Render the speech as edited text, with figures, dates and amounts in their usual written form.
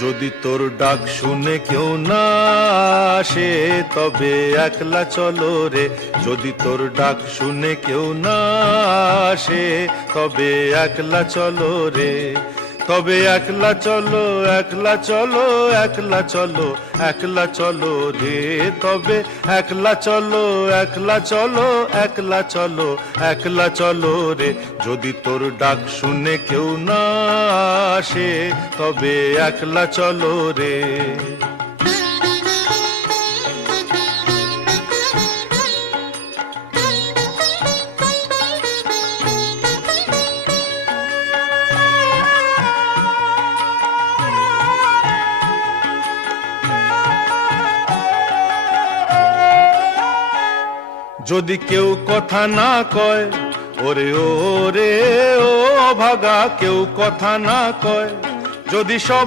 যদি তোর ডাক শুনে কেউ না আসে তবে একলা চলো রে। যদি তোর ডাক শুনে কেউ না আসে তবে একলা চলো রে। তবে একলা চলো, একলা চলো, একলা চলো, একলা চলো রে। তবে একলা চলো, একলা চলো, একলা চলো, একলা চলো রে। যদি তোর ডাক শুনে কেউ না আসে তবে একলা চলো রে। যদি কেউ কথা না কয়, ওরে ওরে ও ভাগা, কেউ কথা না কয়, যদি সব